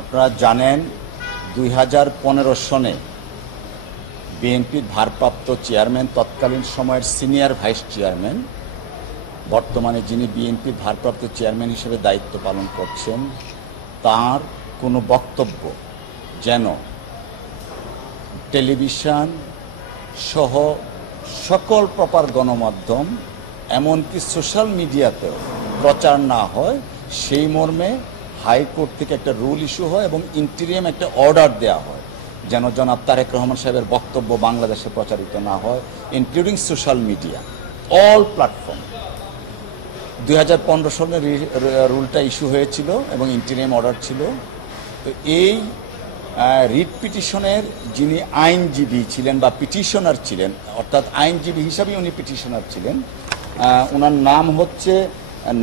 আপনারা জানেন 2015 সনে বিএনপির ভারপ্রাপ্ত চেয়ারম্যান, তৎকালীন সময়ের সিনিয়র ভাইস চেয়ারম্যান, বর্তমানে যিনি বিএনপির ভারপ্রাপ্ত চেয়ারম্যান হিসেবে দায়িত্ব পালন করছেন, তার কোনো বক্তব্য যেন টেলিভিশন সহ সকল প্রকার গণমাধ্যম এমনকি সোশ্যাল মিডিয়াতেও প্রচার না হয়, সেই মর্মে হাইকোর্ট থেকে একটা রুল ইস্যু হয় এবং ইন্টিরিয়াম একটা অর্ডার দেওয়া হয় যেন জনাব তারেক রহমান সাহেবের বক্তব্য বাংলাদেশে প্রচারিত না হয়, including social media, all platform. 2015 সালে রুলটা ইস্যু হয়েছিল এবং ইন্টিরিয়াম অর্ডার ছিল। তো এই রিট পিটিশনের যিনি আইনজীবী ছিলেন বা পিটিশনার ছিলেন, অর্থাৎ আইনজীবী হিসাবে উনি পিটিশনার ছিলেন, ওনার নাম হচ্ছে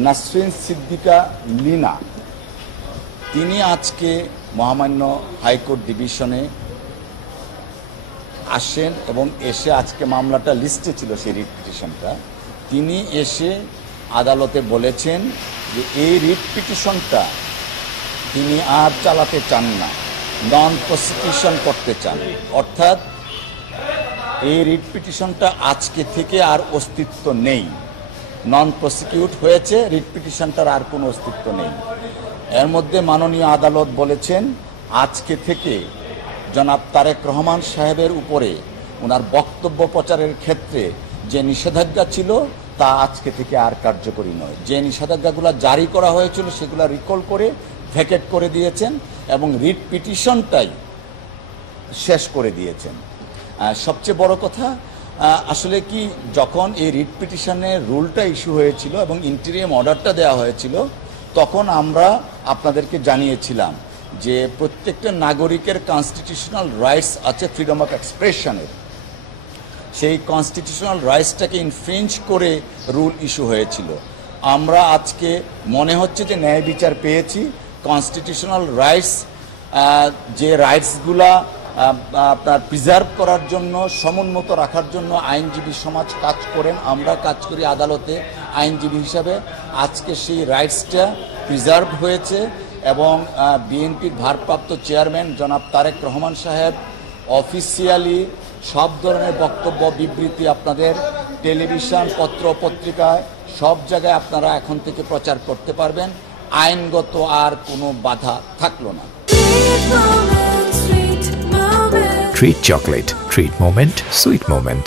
নাসরিন সিদ্দিকা লিনা। তিনি আজকে মহামান্য হাইকোর্ট ডিভিশনে আসেন এবং এসে, আজকে মামলাটা লিস্টে ছিল সেই রিট পিটিশনটা, তিনি এসে আদালতে বলেছেন যে এই রিট পিটিশনটা তিনি আর চালাতে চান না, নন প্রসিকিউশন করতে চান। অর্থাৎ এই রিট পিটিশনটা আজকে থেকে আর অস্তিত্ব নেই, নন প্রসিকিউট হয়েছে, রিট পিটিশনটার আর কোনো অস্তিত্ব নেই। এর মধ্যে মাননীয় আদালত বলেছেন আজকে থেকে জনাব তারেক রহমান সাহেবের উপরে ওনার বক্তব্য প্রচারের ক্ষেত্রে যে নিষেধাজ্ঞা ছিল তা আজকে থেকে আর কার্যকরী নয়। যে নিষেধাজ্ঞাগুলো জারি করা হয়েছিল সেগুলো রিকল করে ভ্যাকেট করে দিয়েছেন এবং রিট পিটিশনটাই শেষ করে দিয়েছেন। সবচেয়ে বড় কথা, আসলে কি, যখন এই রিট পিটিশনের রুলটা ইস্যু হয়েছিল এবং ইন্টিরিয়াম অর্ডারটা দেওয়া হয়েছিল, তখন আমরা আপনাদেরকে জানিয়েছিলাম যে প্রত্যেকটা নাগরিকের কনস্টিটিউশনাল রাইটস আছে ফ্রিডম অফ এক্সপ্রেশনের। সেই কনস্টিটিউশনাল রাইটসটাকে ইনফ্রিঞ্জ করে রুল ইস্যু হয়েছিল। আমরা আজকে মনে হচ্ছে যে ন্যায় বিচার পেয়েছি। কনস্টিটিউশনাল রাইটস, যে রাইটসগুলা আপনার প্রিজার্ভ করার জন্য, সমুন্নত রাখার জন্য আইনজীবী সমাজ কাজ করেন, আমরা কাজ করি আদালতে আইনজীবী হিসাবে। আজকে সেই রাইটসটা প্রিজার্ভ হয়েছে এবং বিএনপির ভারপ্রাপ্ত চেয়ারম্যান জনাব তারেক রহমান সাহেব অফিসিয়ালি সব ধরনের বক্তব্য, বিবৃতি আপনাদের টেলিভিশন, পত্র পত্রিকায় সব জায়গায় আপনারা এখন থেকে প্রচার করতে পারবেন। আইনগত আর কোনো বাধা থাকলো না। Treat chocolate. Treat moment. Sweet moment.